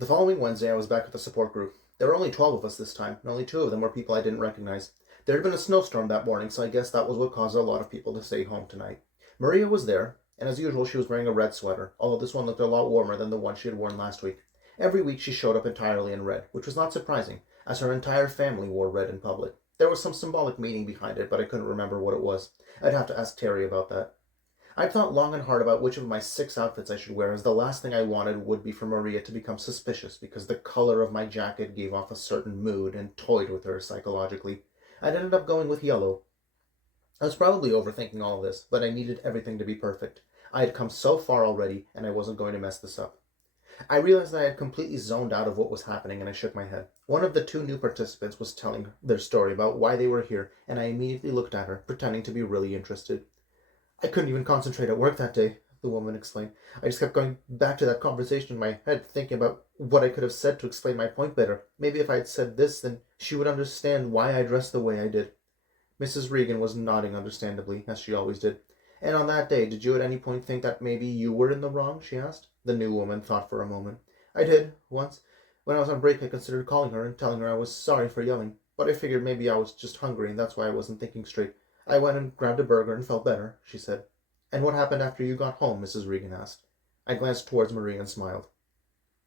The following Wednesday, I was back with the support group. There were only 12 of us this time, and only 2 of them were people I didn't recognize. There had been a snowstorm that morning, so I guess that was what caused a lot of people to stay home tonight. Maria was there, and as usual, she was wearing a red sweater, although this one looked a lot warmer than the one she had worn last week. Every week she showed up entirely in red, which was not surprising, as her entire family wore red in public. There was some symbolic meaning behind it, but I couldn't remember what it was. I'd have to ask Terry about that. I'd thought long and hard about which of my 6 outfits I should wear, as the last thing I wanted would be for Maria to become suspicious because the color of my jacket gave off a certain mood and toyed with her psychologically. I'd ended up going with yellow. I was probably overthinking all of this, but I needed everything to be perfect. I had come so far already, and I wasn't going to mess this up. I realized that I had completely zoned out of what was happening, and I shook my head. One of the 2 new participants was telling their story about why they were here, and I immediately looked at her, pretending to be really interested. I couldn't even concentrate at work that day, the woman explained. I just kept going back to that conversation in my head, thinking about what I could have said to explain my point better. Maybe if I had said this, then she would understand why I dressed the way I did. Mrs. Regan was nodding understandably, as she always did. And on that day, did you at any point think that maybe you were in the wrong? She asked. The new woman thought for a moment. I did, once. When I was on break, I considered calling her and telling her I was sorry for yelling, but I figured maybe I was just hungry and that's why I wasn't thinking straight. I went and grabbed a burger and felt better, she said. And what happened after you got home? Mrs. Regan asked. I glanced towards Marie and smiled.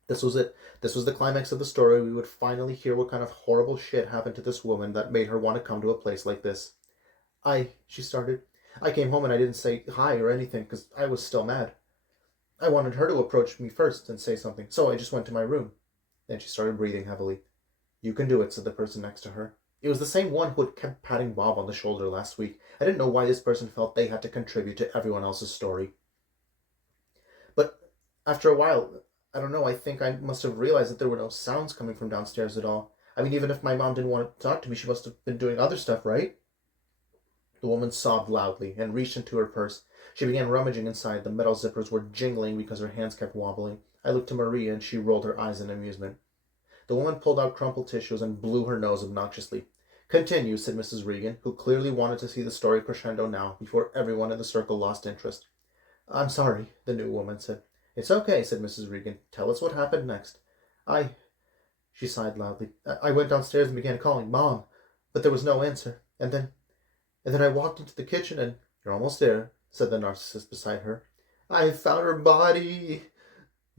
This was it. This was the climax of the story. We would finally hear what kind of horrible shit happened to this woman that made her want to come to a place like this. She started. I came home and I didn't say hi or anything because I was still mad. I wanted her to approach me first and say something, so I just went to my room. Then she started breathing heavily. You can do it, said the person next to her. It was the same one who had kept patting Bob on the shoulder last week. I didn't know why this person felt they had to contribute to everyone else's story. But after a while, I don't know, I think I must have realized that there were no sounds coming from downstairs at all. I mean, even if my mom didn't want to talk to me, she must have been doing other stuff, right? The woman sobbed loudly and reached into her purse. She began rummaging inside. The metal zippers were jingling because her hands kept wobbling. I looked to Maria and she rolled her eyes in amusement. The woman pulled out crumpled tissues and blew her nose obnoxiously. Continue, said Mrs. Regan, who clearly wanted to see the story crescendo now, before everyone in the circle lost interest. I'm sorry, the new woman said. It's okay, said Mrs. Regan. Tell us what happened next. She sighed loudly. I went downstairs and began calling Mom, but there was no answer. And then I walked into the kitchen and... You're almost there, said the narcissist beside her. I found her body,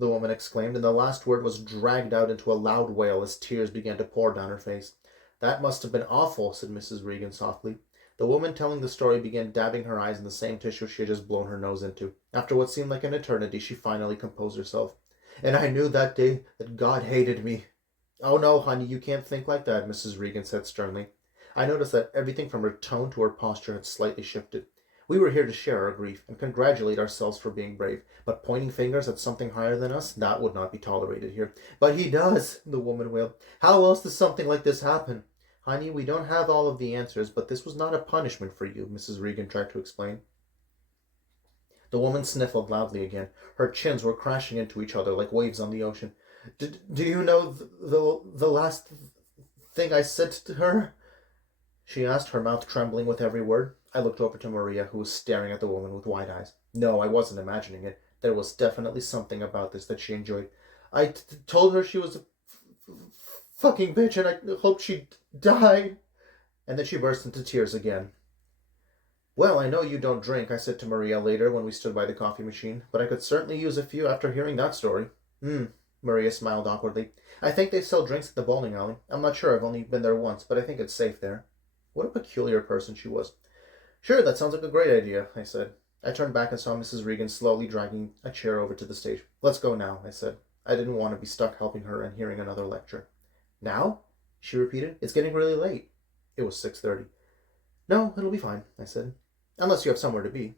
the woman exclaimed, and the last word was dragged out into a loud wail as tears began to pour down her face. That must have been awful, said Mrs. Regan softly. The woman telling the story began dabbing her eyes in the same tissue she had just blown her nose into. After what seemed like an eternity, she finally composed herself. And I knew that day that God hated me. Oh no, honey, you can't think like that, Mrs. Regan said sternly. I noticed that everything from her tone to her posture had slightly shifted. We were here to share our grief and congratulate ourselves for being brave, but pointing fingers at something higher than us, that would not be tolerated here. But he does, the woman wailed. How else does something like this happen? Honey, we don't have all of the answers, but this was not a punishment for you, Mrs. Regan tried to explain. The woman sniffled loudly again. Her chins were crashing into each other like waves on the ocean. Do you know the last thing I said to her? She asked, her mouth trembling with every word. I looked over to Maria, who was staring at the woman with wide eyes. No, I wasn't imagining it. There was definitely something about this that she enjoyed. I told her she was a fucking bitch and I hoped she'd die. And then she burst into tears again. Well, I know you don't drink, I said to Maria later when we stood by the coffee machine, but I could certainly use a few after hearing that story. Maria smiled awkwardly. I think they sell drinks at the bowling alley. I'm not sure, I've only been there once, but I think it's safe there. What a peculiar person she was. Sure, that sounds like a great idea, I said. I turned back and saw Mrs. Regan slowly dragging a chair over to the stage. Let's go now, I said. I didn't want to be stuck helping her and hearing another lecture. Now? She repeated. It's getting really late. It was 6:30. No, it'll be fine, I said. Unless you have somewhere to be.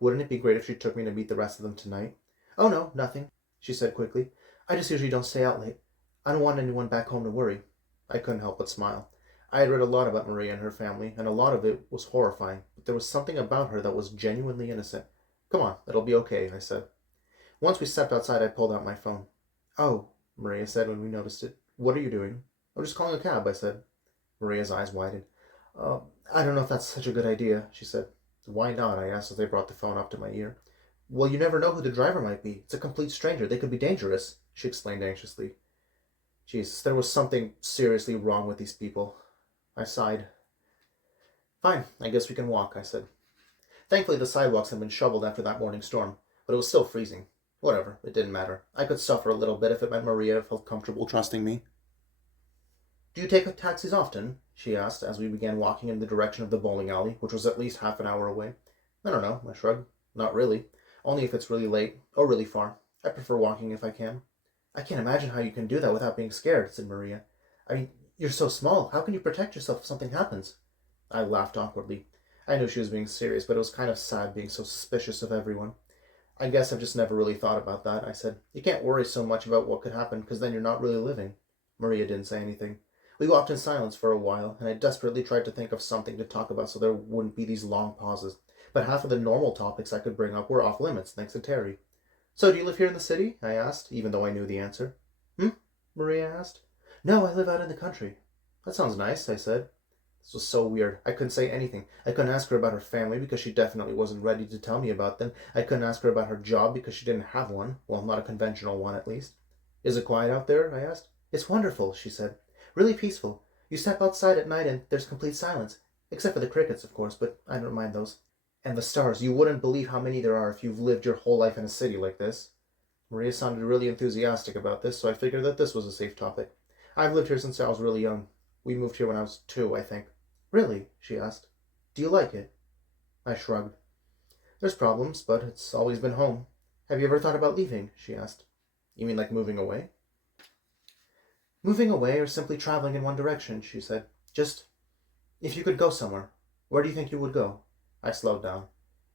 Wouldn't it be great if she took me to meet the rest of them tonight? Oh no, nothing, she said quickly. I just usually don't stay out late. I don't want anyone back home to worry. I couldn't help but smile. I had read a lot about Maria and her family, and a lot of it was horrifying, but there was something about her that was genuinely innocent. Come on, it'll be okay, I said. Once we stepped outside, I pulled out my phone. Oh, Maria said when we noticed it. What are you doing? I'm just calling a cab, I said. Maria's eyes widened. I don't know if that's such a good idea, she said. Why not? I asked as they brought the phone up to my ear. Well, you never know who the driver might be. It's a complete stranger. They could be dangerous. she explained anxiously. Jesus, there was something seriously wrong with these people. I sighed. Fine, I guess we can walk, I said. Thankfully, the sidewalks had been shoveled after that morning storm, but it was still freezing. Whatever, it didn't matter. I could suffer a little bit if it meant Maria felt comfortable trusting me. Do you take taxis often? She asked as we began walking in the direction of the bowling alley, which was at least half an hour away. I don't know, I shrugged. Not really. Only if it's really late, or really far. I prefer walking if I can. I can't imagine how you can do that without being scared, said Maria. I mean, you're so small. How can you protect yourself if something happens? I laughed awkwardly. I knew she was being serious, but it was kind of sad being so suspicious of everyone. I guess I've just never really thought about that, I said. You can't worry so much about what could happen, because then you're not really living. Maria didn't say anything. We walked in silence for a while, and I desperately tried to think of something to talk about so there wouldn't be these long pauses. But half of the normal topics I could bring up were off limits, thanks to Terry. So, do you live here in the city? I asked, even though I knew the answer. Maria asked. No, I live out in the country. That sounds nice, I said. This was so weird. I couldn't say anything. I couldn't ask her about her family because she definitely wasn't ready to tell me about them. I couldn't ask her about her job because she didn't have one. Well, not a conventional one, at least. Is it quiet out there? I asked. It's wonderful, she said. Really peaceful. You step outside at night and there's complete silence. Except for the crickets, of course, but I don't mind those. And the stars. You wouldn't believe how many there are if you've lived your whole life in a city like this. Maria sounded really enthusiastic about this, so I figured that this was a safe topic. I've lived here since I was really young. We moved here when I was 2, I think. Really? She asked. Do you like it? I shrugged. There's problems, but it's always been home. Have you ever thought about leaving? She asked. You mean like moving away? Moving away or simply traveling in one direction, she said. Just, if you could go somewhere, where do you think you would go? I slowed down.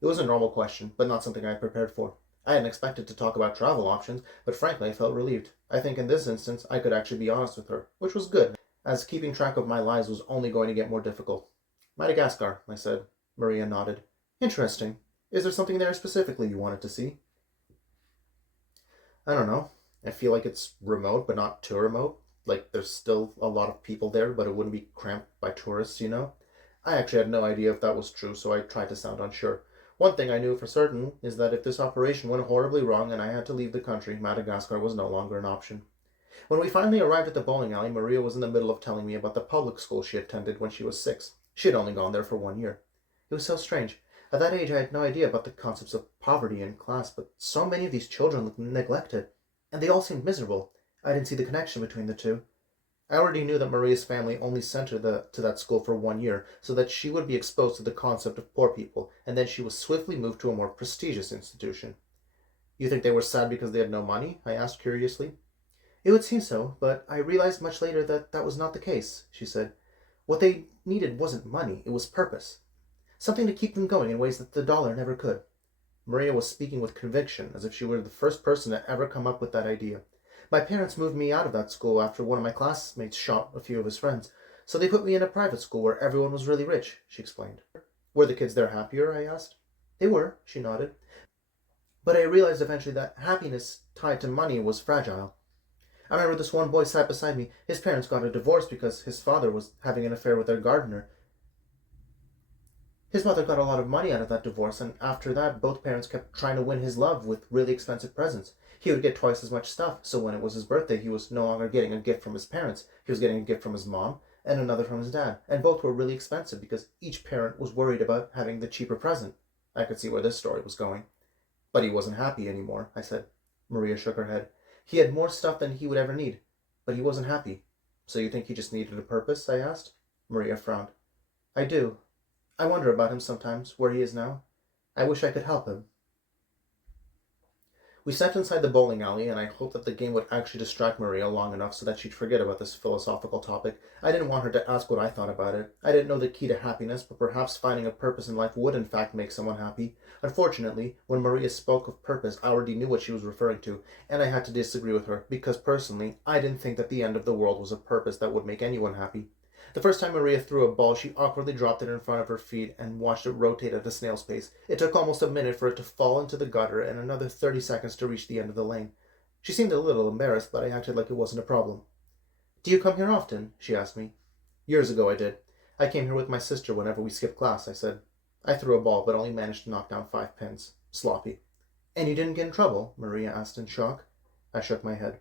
It was a normal question, but not something I had prepared for. I hadn't expected to talk about travel options, but frankly I felt relieved. I think in this instance I could actually be honest with her, which was good, as keeping track of my lies was only going to get more difficult. Madagascar, I said. Maria nodded. Interesting. Is there something there specifically you wanted to see? I don't know. I feel like it's remote, but not too remote. Like there's still a lot of people there, but it wouldn't be cramped by tourists, you know? I actually had no idea if that was true, so I tried to sound unsure. One thing I knew for certain is that if this operation went horribly wrong and I had to leave the country, Madagascar was no longer an option. When we finally arrived at the bowling alley, Maria was in the middle of telling me about the public school she attended when she was 6. She had only gone there for 1 year. It was so strange. At that age I had no idea about the concepts of poverty and class, but so many of these children looked neglected, and they all seemed miserable. I didn't see the connection between the two. I already knew that Maria's family only sent her to that school for 1 year, so that she would be exposed to the concept of poor people, and then she was swiftly moved to a more prestigious institution. You think they were sad because they had no money? I asked curiously. It would seem so, but I realized much later that that was not the case, she said. What they needed wasn't money, it was purpose. Something to keep them going in ways that the dollar never could. Maria was speaking with conviction, as if she were the first person to ever come up with that idea. My parents moved me out of that school after one of my classmates shot a few of his friends, so they put me in a private school where everyone was really rich, she explained. Were the kids there happier? I asked. They were, she nodded. But I realized eventually that happiness tied to money was fragile. I remember this one boy sat beside me. His parents got a divorce because his father was having an affair with their gardener. His mother got a lot of money out of that divorce, and after that, both parents kept trying to win his love with really expensive presents. He would get twice as much stuff, so when it was his birthday, he was no longer getting a gift from his parents. He was getting a gift from his mom and another from his dad, and both were really expensive because each parent was worried about having the cheaper present. I could see where this story was going. But he wasn't happy anymore, I said. Maria shook her head. He had more stuff than he would ever need, but he wasn't happy. So you think he just needed a purpose? I asked. Maria frowned. I do. I wonder about him sometimes, where he is now. I wish I could help him. We sat inside the bowling alley, and I hoped that the game would actually distract Maria long enough so that she'd forget about this philosophical topic. I didn't want her to ask what I thought about it. I didn't know the key to happiness, but perhaps finding a purpose in life would in fact make someone happy. Unfortunately, when Maria spoke of purpose, I already knew what she was referring to, and I had to disagree with her, because personally, I didn't think that the end of the world was a purpose that would make anyone happy. The first time Maria threw a ball, she awkwardly dropped it in front of her feet and watched it rotate at a snail's pace. It took almost a minute for it to fall into the gutter and another 30 seconds to reach the end of the lane. She seemed a little embarrassed, but I acted like it wasn't a problem. Do you come here often? She asked me. Years ago I did. I came here with my sister whenever we skipped class, I said. I threw a ball, but only managed to knock down 5 pins. Sloppy. And you didn't get in trouble? Maria asked in shock. I shook my head.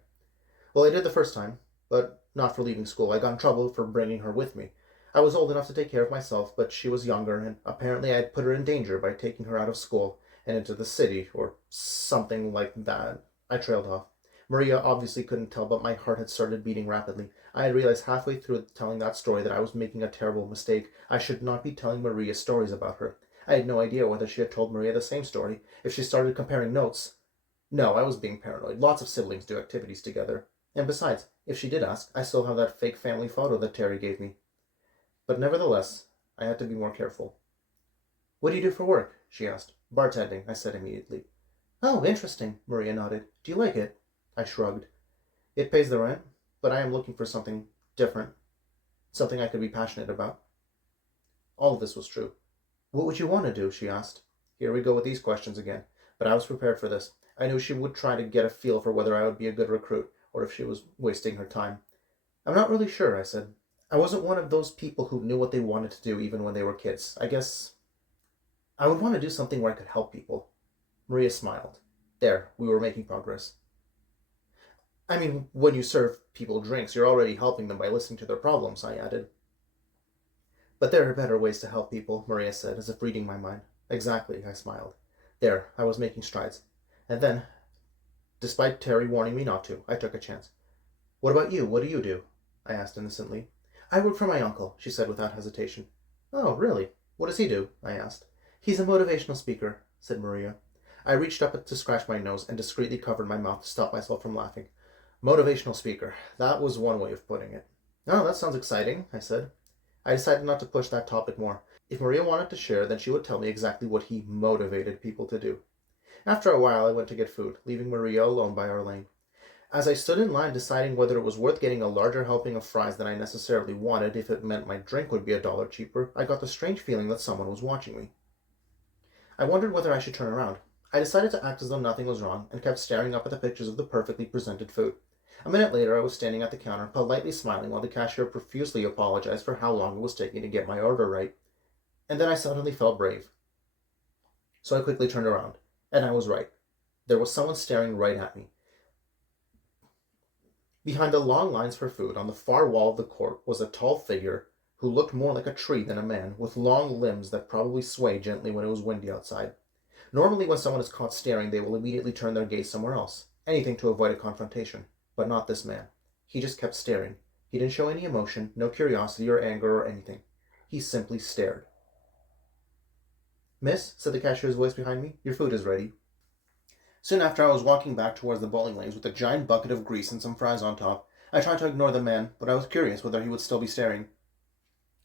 Well, I did the first time, but not for leaving school. I got in trouble for bringing her with me. I was old enough to take care of myself, but she was younger, and apparently I had put her in danger by taking her out of school and into the city, or something like that. I trailed off. Maria obviously couldn't tell, but my heart had started beating rapidly. I had realized halfway through telling that story that I was making a terrible mistake. I should not be telling Maria stories about her. I had no idea whether she had told Maria the same story, if she started comparing notes. No, I was being paranoid. Lots of siblings do activities together. And besides, if she did ask, I still have that fake family photo that Terry gave me. But nevertheless, I had to be more careful. What do you do for work? She asked. Bartending, I said immediately. Oh, interesting, Maria nodded. Do you like it? I shrugged. It pays the rent, but I am looking for something different, something I could be passionate about. All of this was true. What would you want to do? She asked. Here we go with these questions again. But I was prepared for this. I knew she would try to get a feel for whether I would be a good recruit, or if she was wasting her time. I'm not really sure, I said. I wasn't one of those people who knew what they wanted to do even when they were kids. I guess I would want to do something where I could help people. Maria smiled. There, we were making progress. I mean, when you serve people drinks, you're already helping them by listening to their problems, I added. But there are better ways to help people, Maria said, as if reading my mind. Exactly, I smiled. There, I was making strides. And then, despite Terry warning me not to, I took a chance. What about you? What do you do? I asked innocently. I work for my uncle, she said without hesitation. Oh, really? What does he do? I asked. He's a motivational speaker, said Maria. I reached up to scratch my nose and discreetly covered my mouth to stop myself from laughing. Motivational speaker. That was one way of putting it. Oh, that sounds exciting, I said. I decided not to push that topic more. If Maria wanted to share, then she would tell me exactly what he motivated people to do. After a while, I went to get food, leaving Maria alone by our lane. As I stood in line deciding whether it was worth getting a larger helping of fries than I necessarily wanted if it meant my drink would be $1 cheaper, I got the strange feeling that someone was watching me. I wondered whether I should turn around. I decided to act as though nothing was wrong and kept staring up at the pictures of the perfectly presented food. A minute later, I was standing at the counter, politely smiling while the cashier profusely apologized for how long it was taking to get my order right. And then I suddenly felt brave. So I quickly turned around. And I was right. There was someone staring right at me. Behind the long lines for food, on the far wall of the court, was a tall figure who looked more like a tree than a man, with long limbs that probably swayed gently when it was windy outside. Normally, when someone is caught staring, they will immediately turn their gaze somewhere else, anything to avoid a confrontation. But not this man. He just kept staring. He didn't show any emotion, no curiosity or anger or anything. He simply stared. Miss, said the cashier's voice behind me, your food is ready. Soon after, I was walking back towards the bowling lanes with a giant bucket of grease and some fries on top. I tried to ignore the man, but I was curious whether he would still be staring.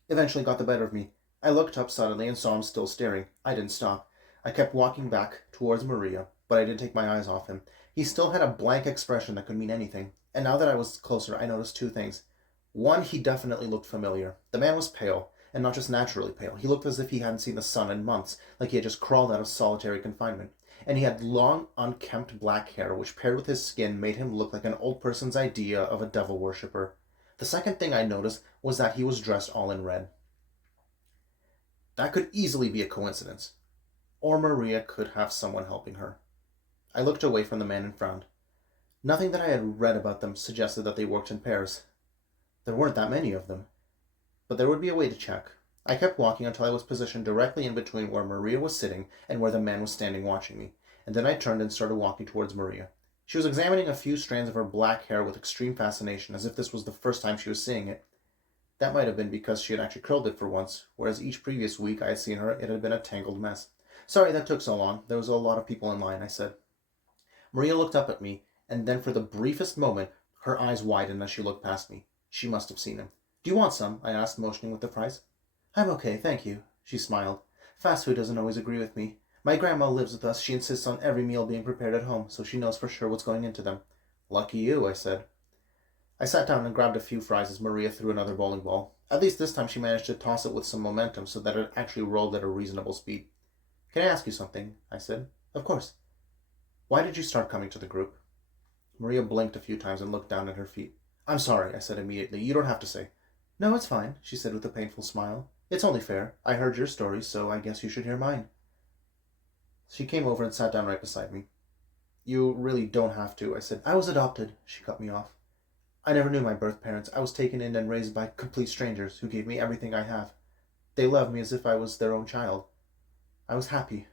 Eventually got the better of me. I looked up suddenly and saw him still staring. I didn't stop. I kept walking back towards Maria, but I didn't take my eyes off him. He still had a blank expression that could mean anything, and now that I was closer, I noticed two things. One, he definitely looked familiar. The man was pale, and not just naturally pale. He looked as if he hadn't seen the sun in months, like he had just crawled out of solitary confinement. And he had long, unkempt black hair, which paired with his skin made him look like an old person's idea of a devil worshipper. The second thing I noticed was that he was dressed all in red. That could easily be a coincidence. Or Maria could have someone helping her. I looked away from the man and frowned. Nothing that I had read about them suggested that they worked in pairs. There weren't that many of them. But there would be a way to check. I kept walking until I was positioned directly in between where Maria was sitting and where the man was standing watching me, and then I turned and started walking towards Maria. She was examining a few strands of her black hair with extreme fascination, as if this was the first time she was seeing it. That might have been because she had actually curled it for once, whereas each previous week I had seen her, it had been a tangled mess. Sorry that took so long. There was a lot of people in line, I said. Maria looked up at me, and then for the briefest moment, her eyes widened as she looked past me. She must have seen him. Do you want some? I asked, motioning with the fries. I'm okay, thank you, she smiled. Fast food doesn't always agree with me. My grandma lives with us. She insists on every meal being prepared at home, so she knows for sure what's going into them. Lucky you, I said. I sat down and grabbed a few fries as Maria threw another bowling ball. At least this time she managed to toss it with some momentum so that it actually rolled at a reasonable speed. Can I ask you something? I said. Of course. Why did you start coming to the group? Maria blinked a few times and looked down at her feet. I'm sorry, I said immediately. You don't have to say. No, it's fine, she said with a painful smile. It's only fair. I heard your story, so I guess you should hear mine. She came over and sat down right beside me. You really don't have to, I said. I was adopted, she cut me off. I never knew my birth parents. I was taken in and raised by complete strangers who gave me everything I have. They loved me as if I was their own child. I was happy.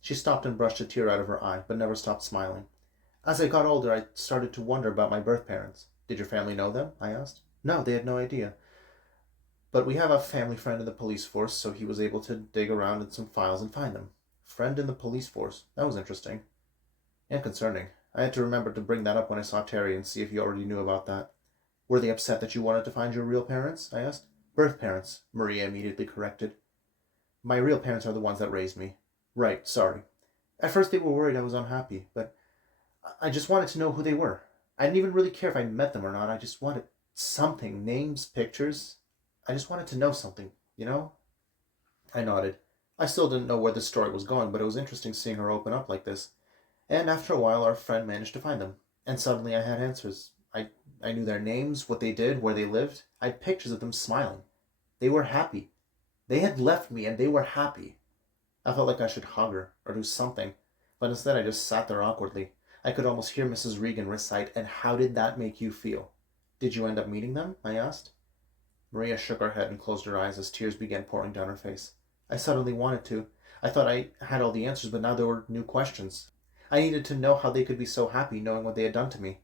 She stopped and brushed a tear out of her eye, but never stopped smiling. As I got older, I started to wonder about my birth parents. Did your family know them? I asked. No, they had no idea. But we have a family friend in the police force, so he was able to dig around in some files and find them. Friend in the police force. That was interesting. And concerning. I had to remember to bring that up when I saw Terry and see if he already knew about that. Were they upset that you wanted to find your real parents? I asked. Birth parents, Maria immediately corrected. My real parents are the ones that raised me. Right, sorry. At first they were worried I was unhappy, but I just wanted to know who they were. I didn't even really care if I met them or not. I just wanted something. Names, pictures. I just wanted to know something, you know? I nodded. I still didn't know where the story was going, but it was interesting seeing her open up like this. And after a while, our friend managed to find them. And suddenly I had answers. I knew their names, what they did, where they lived. I had pictures of them smiling. They were happy. They had left me and they were happy. I felt like I should hug her or do something, but instead I just sat there awkwardly. I could almost hear Mrs. Regan recite, "And how did that make you feel?" Did you end up meeting them? I asked. Maria shook her head and closed her eyes as tears began pouring down her face. I suddenly wanted to. I thought I had all the answers, but now there were new questions. I needed to know how they could be so happy knowing what they had done to me.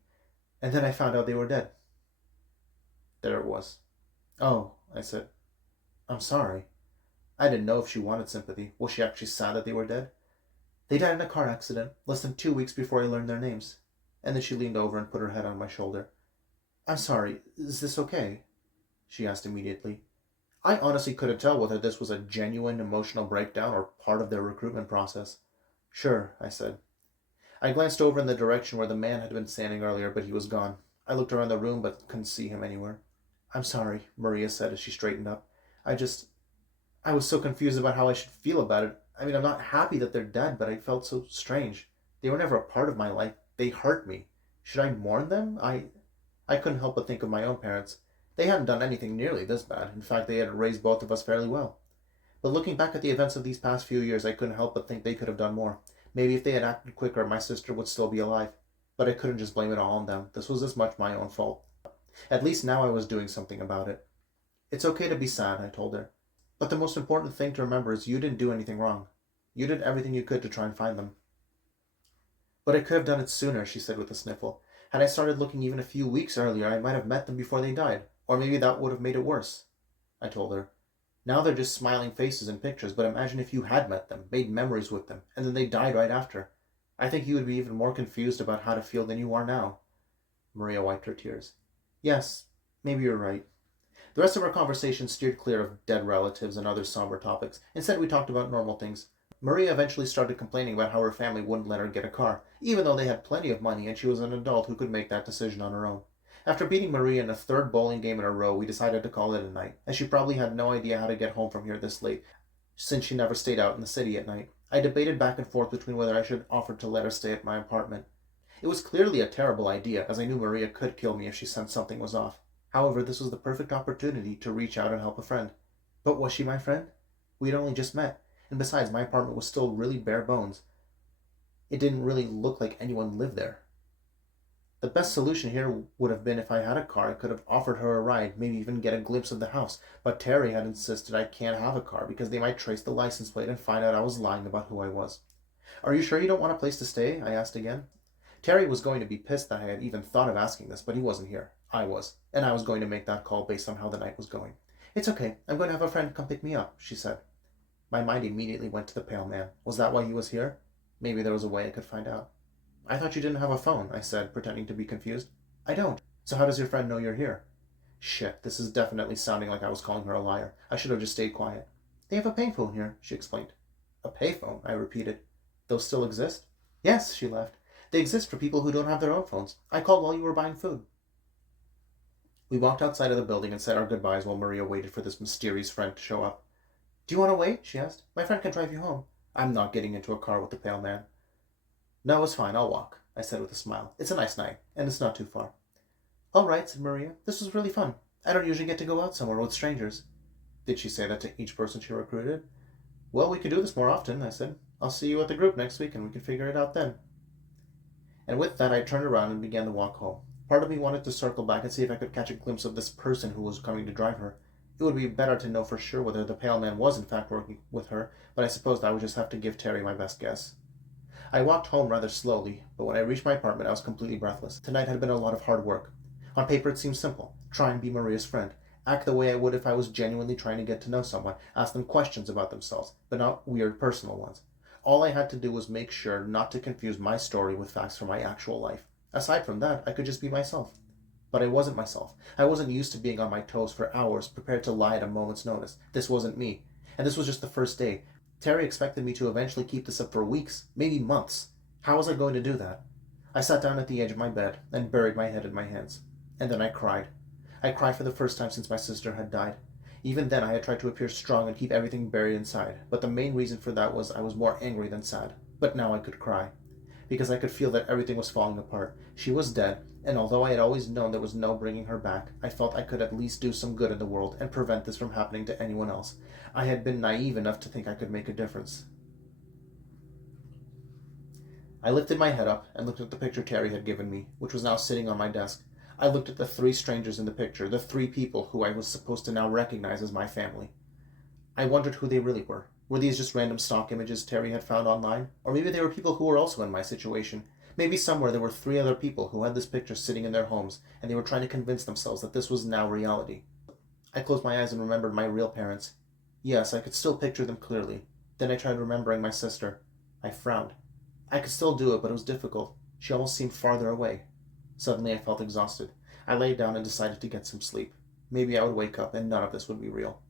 And then I found out they were dead. There it was. Oh, I said. I'm sorry. I didn't know if she wanted sympathy. Was she actually sad that they were dead? They died in a car accident, less than 2 weeks before I learned their names. And then she leaned over and put her head on my shoulder. I'm sorry, is this okay? She asked immediately. I honestly couldn't tell whether this was a genuine emotional breakdown or part of their recruitment process. Sure, I said. I glanced over in the direction where the man had been standing earlier, but he was gone. I looked around the room but couldn't see him anywhere. I'm sorry, Maria said as she straightened up. I was so confused about how I should feel about it. I mean, I'm not happy that they're dead, but I felt so strange. They were never a part of my life. They hurt me. Should I mourn them? I couldn't help but think of my own parents. They hadn't done anything nearly this bad. In fact, they had raised both of us fairly well. But looking back at the events of these past few years, I couldn't help but think they could have done more. Maybe if they had acted quicker, my sister would still be alive. But I couldn't just blame it all on them. This was as much my own fault. At least now I was doing something about it. It's okay to be sad, I told her. But the most important thing to remember is you didn't do anything wrong. You did everything you could to try and find them. But I could have done it sooner, she said with a sniffle. Had I started looking even a few weeks earlier, I might have met them before they died. Or maybe that would have made it worse. I told her. Now they're just smiling faces in pictures, but imagine if you had met them, made memories with them, and then they died right after. I think you would be even more confused about how to feel than you are now. Maria wiped her tears. Yes, maybe you're right. The rest of our conversation steered clear of dead relatives and other somber topics. Instead, we talked about normal things. Maria eventually started complaining about how her family wouldn't let her get a car, even though they had plenty of money and she was an adult who could make that decision on her own. After beating Maria in a third bowling game in a row, we decided to call it a night, as she probably had no idea how to get home from here this late, since she never stayed out in the city at night. I debated back and forth between whether I should offer to let her stay at my apartment. It was clearly a terrible idea, as I knew Maria could kill me if she sensed something was off. However, this was the perfect opportunity to reach out and help a friend. But was she my friend? We had only just met, and besides, my apartment was still really bare bones. It didn't really look like anyone lived there. The best solution here would have been if I had a car, I could have offered her a ride, maybe even get a glimpse of the house. But Terry had insisted I can't have a car because they might trace the license plate and find out I was lying about who I was. Are you sure you don't want a place to stay? I asked again. Terry was going to be pissed that I had even thought of asking this, but he wasn't here. I was, and I was going to make that call based on how the night was going. It's okay. I'm going to have a friend come pick me up, she said. My mind immediately went to the pale man. Was that why he was here? Maybe there was a way I could find out. I thought you didn't have a phone, I said, pretending to be confused. I don't. So how does your friend know you're here? Shit, this is definitely sounding like I was calling her a liar. I should have just stayed quiet. They have a payphone here, she explained. A payphone? I repeated. Those still exist? Yes, she laughed. They exist for people who don't have their own phones. I called while you were buying food. We walked outside of the building and said our goodbyes while Maria waited for this mysterious friend to show up. Do you want to wait? She asked. My friend can drive you home. I'm not getting into a car with the pale man. No, it's fine. I'll walk, I said with a smile. It's a nice night, and it's not too far. All right, said Maria. This was really fun. I don't usually get to go out somewhere with strangers. Did she say that to each person she recruited? Well, we could do this more often, I said. I'll see you at the group next week, and we can figure it out then. And with that, I turned around and began the walk home. Part of me wanted to circle back and see if I could catch a glimpse of this person who was coming to drive her. It would be better to know for sure whether the pale man was in fact working with her, but I supposed I would just have to give Terry my best guess. I walked home rather slowly, but when I reached my apartment I was completely breathless. Tonight had been a lot of hard work. On paper it seemed simple. Try and be Maria's friend. Act the way I would if I was genuinely trying to get to know someone. Ask them questions about themselves, but not weird personal ones. All I had to do was make sure not to confuse my story with facts from my actual life. Aside from that, I could just be myself. But I wasn't myself. I wasn't used to being on my toes for hours, prepared to lie at a moment's notice. This wasn't me. And this was just the first day. Terry expected me to eventually keep this up for weeks, maybe months. How was I going to do that? I sat down at the edge of my bed and buried my head in my hands. And then I cried. I cried for the first time since my sister had died. Even then I had tried to appear strong and keep everything buried inside, but the main reason for that was I was more angry than sad. But now I could cry, because I could feel that everything was falling apart. She was dead, and although I had always known there was no bringing her back, I felt I could at least do some good in the world and prevent this from happening to anyone else. I had been naive enough to think I could make a difference. I lifted my head up and looked at the picture Terry had given me, which was now sitting on my desk. I looked at the three strangers in the picture, the three people who I was supposed to now recognize as my family. I wondered who they really were. Were these just random stock images Terry had found online? Or maybe they were people who were also in my situation. Maybe somewhere there were three other people who had this picture sitting in their homes, and they were trying to convince themselves that this was now reality. I closed my eyes and remembered my real parents. Yes, I could still picture them clearly. Then I tried remembering my sister. I frowned. I could still do it, but it was difficult. She almost seemed farther away. Suddenly I felt exhausted. I lay down and decided to get some sleep. Maybe I would wake up and none of this would be real.